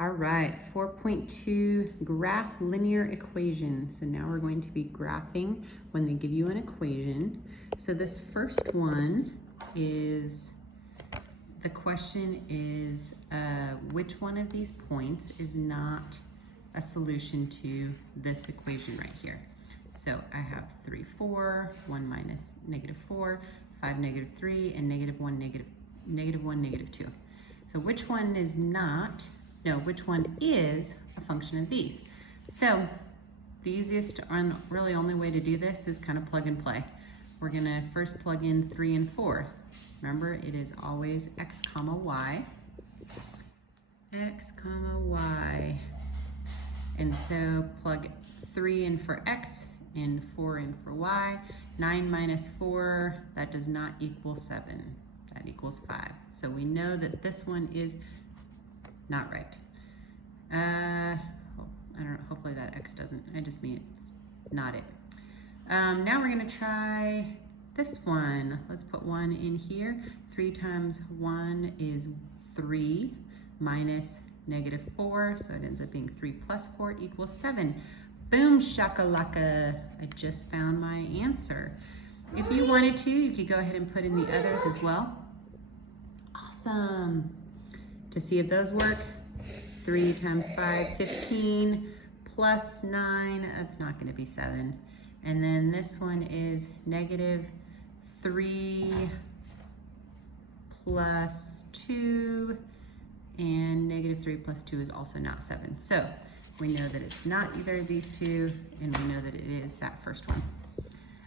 All right, 4.2, graph linear equation. So now we're going to be graphing when they give you an equation. So this first one is, the question is, which one of these points is not a solution to this equation right here? So I have 3, 4, 1 minus -4, 5, -3, and -1, -1, -2. So which one is not, no, which one is a function of these? So the easiest and really only way to do this is kind of plug and play. We're gonna first plug in 3 and 4. Remember, it is always x comma y. X comma y. And so plug 3 in for x and 4 in for y. 9 minus 4, that does not equal 7. That equals 5. So we know that this one is not right. I don't know, hopefully that x doesn't, I just mean it's not it. Now we're gonna try this one. Let's put 1 in here. 3 times 1 is 3 minus -4, so it ends up being 3 plus 4 equals 7. Boom shakalaka, I just found my answer. If you wanted to, you could go ahead and put in the others as well. Awesome. To see if those work, 3 times 5, 15, plus 9, that's not going to be 7. And then this one is -3 plus 2, and -3 plus 2 is also not 7. So we know that it's not either of these two, and we know that it is that first one.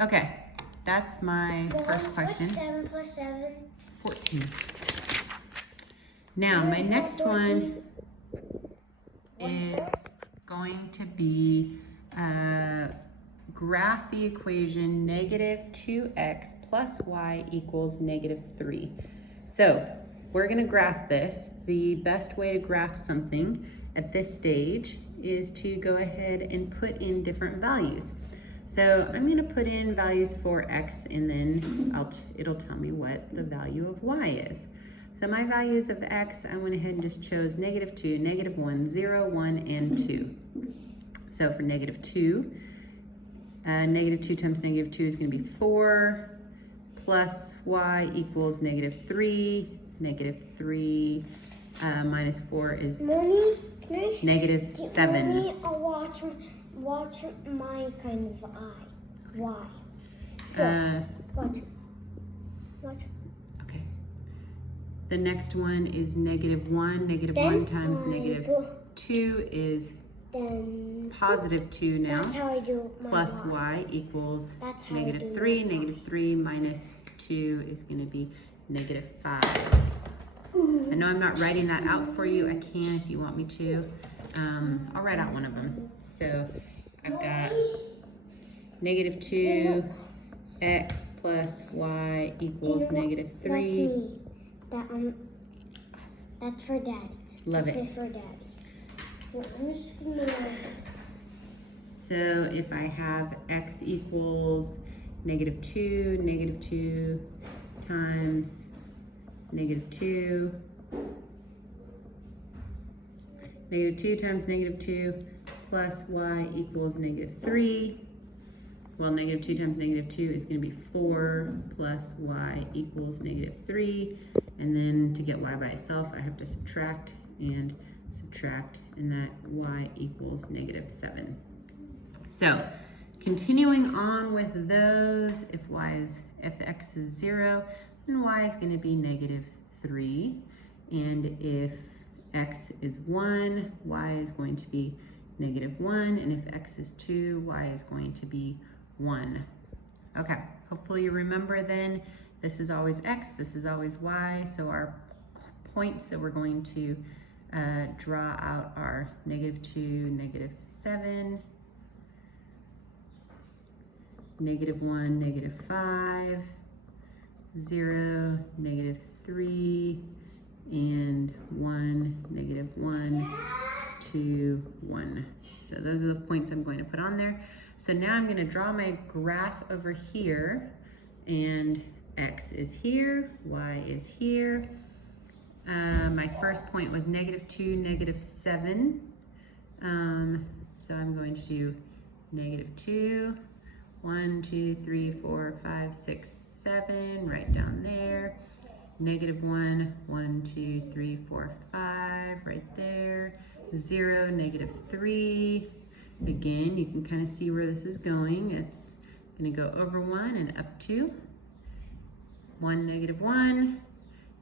Okay, that's my first question. What's 7 plus 7? 14. Now, my next one is going to be graph the equation -2x plus y equals -3. So we're going to graph this. The best way to graph something at this stage is to go ahead and put in different values. So I'm going to put in values for x, and then it'll tell me what the value of y is. So my values of x, I went ahead and just chose -2, -1, 0, 1, and 2. So for -2, -2 times -2 is going to be 4, plus y equals -3. -3 minus 4 is Mommy, -7. Mommy, watch my kind of eye. Why? So, watch. Okay. The next one is -1. -1 times -2 is Then +2 now. that's how I do my Plus y equals That's how I do -3. my -3 minus 2 is going to be -5. I know I'm not writing that out for you. I can if you want me to. I'll write out one of them. So I've got -2 x plus y equals -3. That's me. That's for Daddy. Love this it. is for Daddy. So I'm just gonna... So if I have x equals -2, -2 times -2, -2 times -2 plus y equals -3. Well, -2 times -2 is going to be 4 plus y equals -3. And then to get y by itself, I have to subtract, and that y equals -7. So continuing on with those, if x is 0, then y is going to be -3. And if x is 1, y is going to be -1. And if x is 2, y is going to be 1. Okay, hopefully you remember then, this is always x, this is always y. So our points that we're going to draw out are -2, -7, -1, -5, 0, -3, and 1, -1, 2, 1. So those are the points I'm going to put on there. So now I'm going to draw my graph over here, and x is here, y is here. My first point was -2, -7. So I'm going to do -2, 1, 2, 3, 4, 5, 6, 7, right down there. -1, 1, 2, 3, 4, 5, right there. 0, -3. Again, you can kind of see where this is going. It's going to go over 1 and up to 1, -1,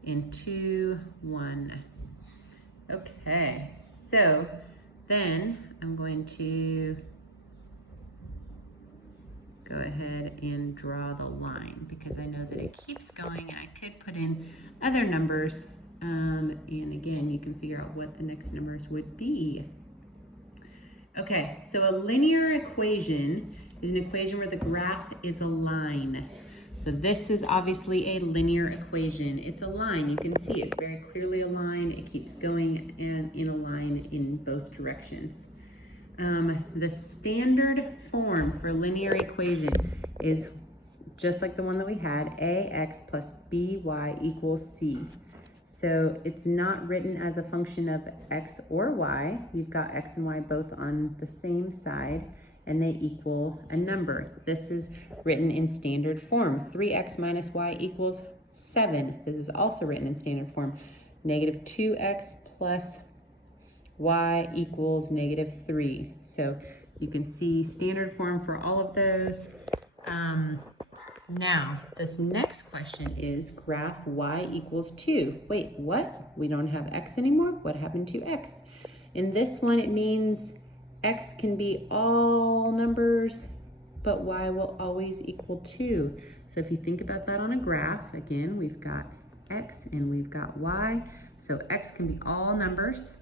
and 2, 1. Okay, so then I'm going to go ahead and draw the line because I know that it keeps going, and I could put in other numbers, and again, you can figure out what the next numbers would be. Okay, so a linear equation is an equation where the graph is a line. So this is obviously a linear equation. It's a line. You can see it's very clearly a line. It keeps going in a line in both directions. The standard form for a linear equation is just like the one that we had, ax plus by equals c. So it's not written as a function of x or y. You've got x and y both on the same side, and they equal a number. This is written in standard form. 3x minus y equals 7. This is also written in standard form. -2x plus y equals -3. So you can see standard form for all of those. Now, this next question is graph y equals 2. Wait, what? We don't have x anymore? What happened to x? In this one, it means x can be all numbers, but y will always equal 2. So if you think about that on a graph, again, we've got x and we've got y. So x can be all numbers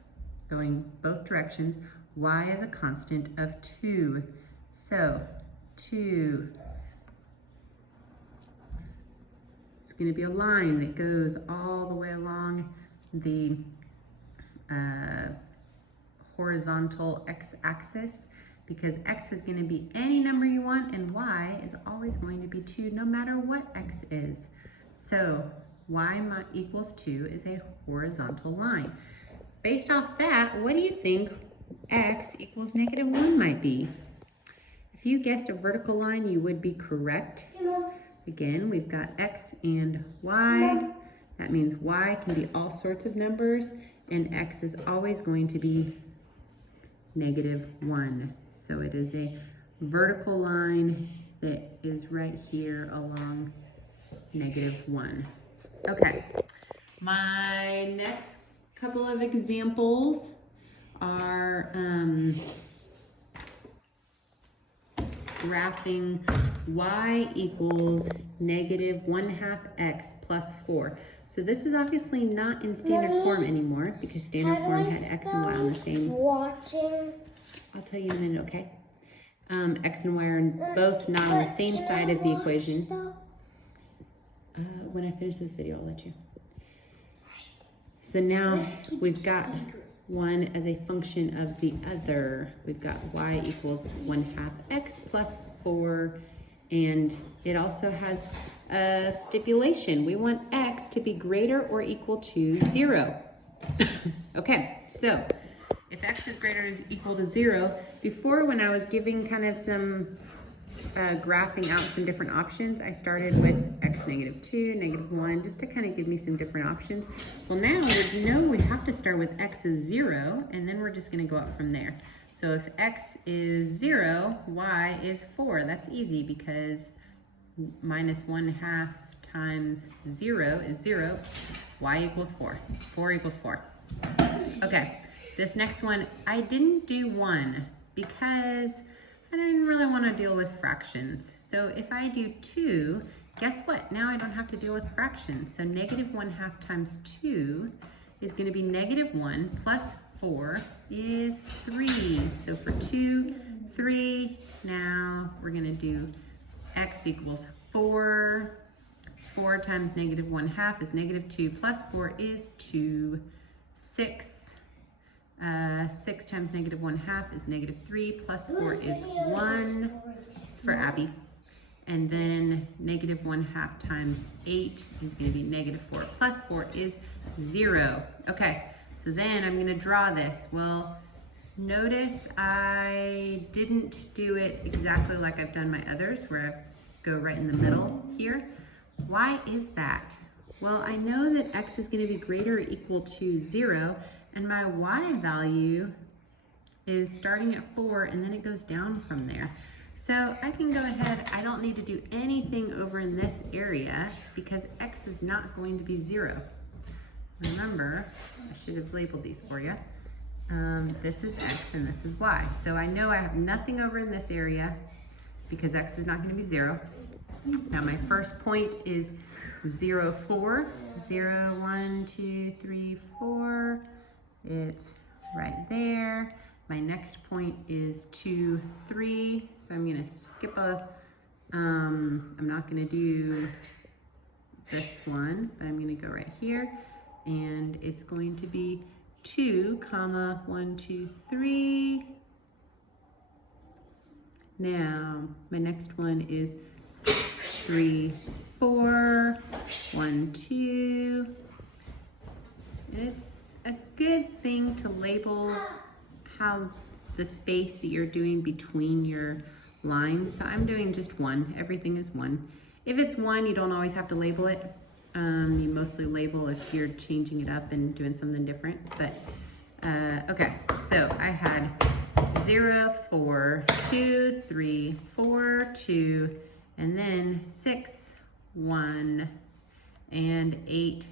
going both directions. Y is a constant of 2. So 2. It's going to be a line that goes all the way along the horizontal x-axis, because x is going to be any number you want and y is always going to be 2 no matter what x is. So y equals 2 is a horizontal line. Based off that, what do you think x equals -1 might be? If you guessed a vertical line, you would be correct. Again, we've got x and y. That means y can be all sorts of numbers, and x is always going to be -1. So it is a vertical line that is right here along -1. Okay, my next couple of examples are graphing y equals -1/2 x plus 4. So this is obviously not in standard form anymore because standard form had x and y on the same. I'll tell you in a minute, okay? X and y are both not on the same side of the equation. When I finish this video, I'll let you. So now we've got one as a function of the other. We've got y equals 1/2 x plus 4, and it also has a stipulation. We want x to be greater or equal to 0. Okay, so if x is greater or equal to 0, before when I was giving kind of some graphing out some different options, I started with x -2, -1, just to kind of give me some different options. Well, now we know we have to start with x is 0, and then we're just going to go up from there. So if x is 0, y is 4. That's easy because -1/2 times 0 is 0. Y equals 4. 4 equals 4. Okay, this next one, I didn't do 1 because I didn't really want to deal with fractions. So if I do 2, guess what? Now I don't have to deal with fractions. So -1/2 times 2 is going to be -1 plus 4 is 3. So for 2, 3, now we're going to do x equals 4. 4 times -1/2 is -2 plus 4 is 2. 6. 6 times -1/2 is -3 plus 4 is 1. It's for Abby. And then -1/2 times 8 is going to be -4 plus 4 is 0. Okay, so then I'm gonna draw this. Well, notice I didn't do it exactly like I've done my others, where I go right in the middle here. Why is that? Well, I know that x is gonna be greater or equal to 0, and my y value is starting at 4, and then it goes down from there. So I can go ahead, I don't need to do anything over in this area because x is not going to be 0. Remember, I should have labeled these for you. This is x and this is y. So I know I have nothing over in this area because x is not going to be 0. Now my first point is 0, 4. 0, 1, 2, 3, 4. It's right there. My next point is 2, 3. So I'm going to skip I'm not going to do this one, but I'm going to go right here. And it's going to be 2, 1, 2, 3. Now, my next one is 3, 4, 1, 2. It's a good thing to label how the space that you're doing between your lines. So I'm doing just 1. Everything is 1. If it's 1, you don't always have to label it. You mostly label if you're changing it up and doing something different. But okay, so I had 0, 4, 2, 3, 4, 2, and then 6, 1, and 8,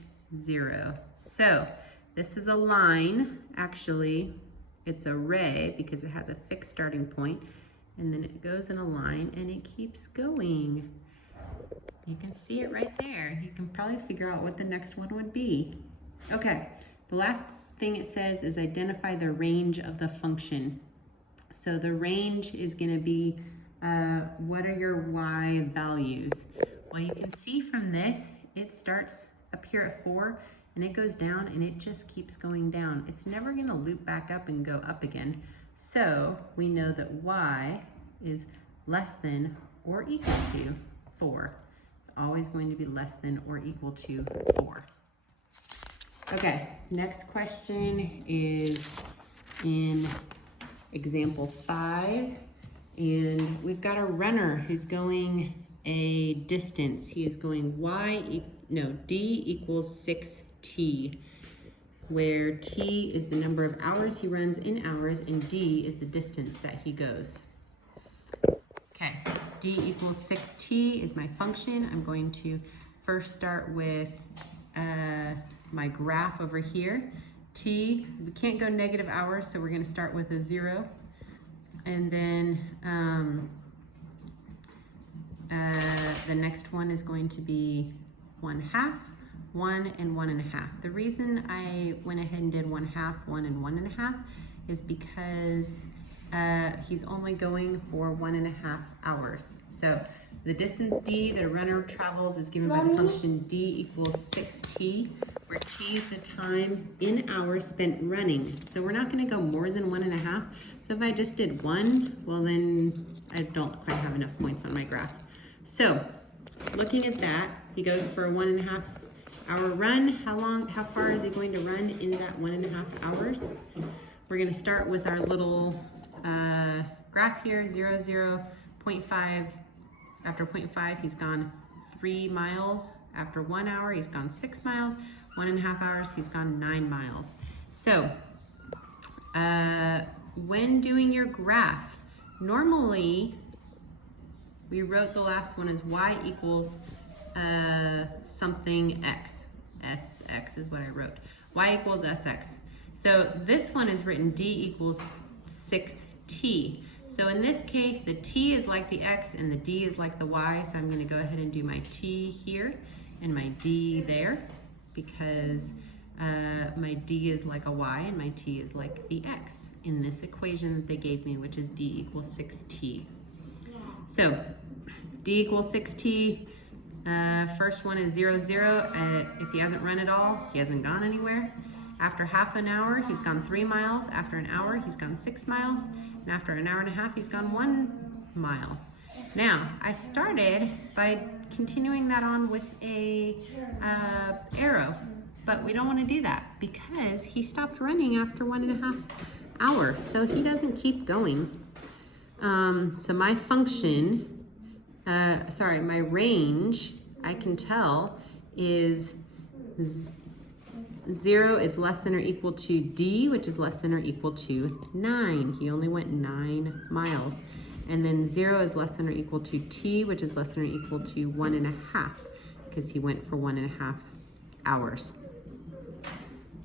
0. So this is a line. Actually, it's a ray because it has a fixed starting point, and then it goes in a line and it keeps going. You can see it right there. You can probably figure out what the next one would be. Okay, the last thing it says is identify the range of the function. So the range is going to be what are your y values? Well, you can see from this, it starts up here at 4 and it goes down and it just keeps going down. It's never going to loop back up and go up again. So we know that y is less than or equal to 4. Always going to be less than or equal to 4. Okay, next question is in example 5, and we've got a runner who's going a distance. He is going d equals 6t, where t is the number of hours he runs in hours and d is the distance that he goes. Okay, d equals 6t is my function. I'm going to first start with my graph over here. T, we can't go negative hours, so we're going to start with a 0. And then the next one is going to be 1/2, 1 and 1.5. The reason I went ahead and did 1/2, 1 and 1.5 is because he's only going for 1.5 hours. So the distance d that a runner travels is given by the function d equals 6t, where t is the time in hours spent running. So we're not going to go more than 1.5. So if I just did 1, well then I don't quite have enough points on my graph. So looking at that, he goes for a 1.5 hour run. How far is he going to run in that 1.5 hours? We're going to start with our little graph here, 0, 0, 0.5. After 0.5, he's gone 3 miles. After 1 hour, he's gone 6 miles. 1.5 hours, he's gone 9 miles. So when doing your graph, normally we wrote the last one as y equals something x. Sx is what I wrote. Y equals sx. So this one is written d equals 6t. So in this case, the t is like the x and the d is like the y. So I'm going to go ahead and do my t here and my d there, because my d is like a y and my t is like the x in this equation that they gave me, which is d equals 6t. So d equals 6t. First one is 0, 0. If he hasn't run at all, he hasn't gone anywhere. After half an hour, he's gone 3 miles. After an hour, he's gone 6 miles. And after an hour and a half, he's gone 1 mile. Now, I started by continuing that on with a arrow. But we don't want to do that because he stopped running after 1.5 hours. So he doesn't keep going. So my function, my range, I can tell is 0 is less than or equal to D, which is less than or equal to 9. He only went 9 miles. And then 0 is less than or equal to T, which is less than or equal to 1.5, because he went for 1.5 hours.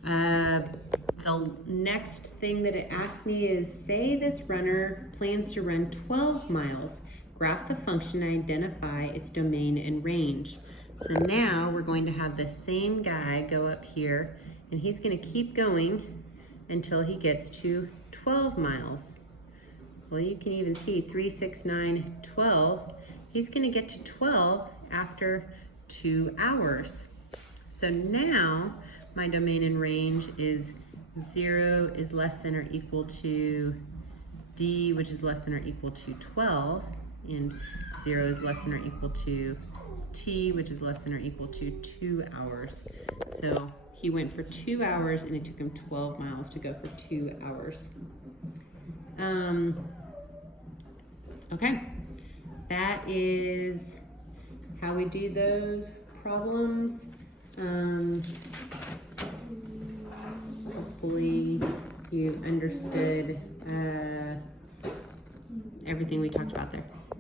The next thing that it asked me is, say this runner plans to run 12 miles. Graph the function and identify its domain and range. So now we're going to have the same guy go up here, and he's going to keep going until he gets to 12 miles. Well, you can even see 3, 6, 9, 12. He's going to get to 12 after 2 hours. So now my domain and range is 0 is less than or equal to D, which is less than or equal to 12, and 0 is less than or equal to T, which is less than or equal to 2 hours. So he went for 2 hours, and it took him 12 miles to go for 2 hours. Okay, that is how we do those problems. Hopefully you understood everything we talked about there.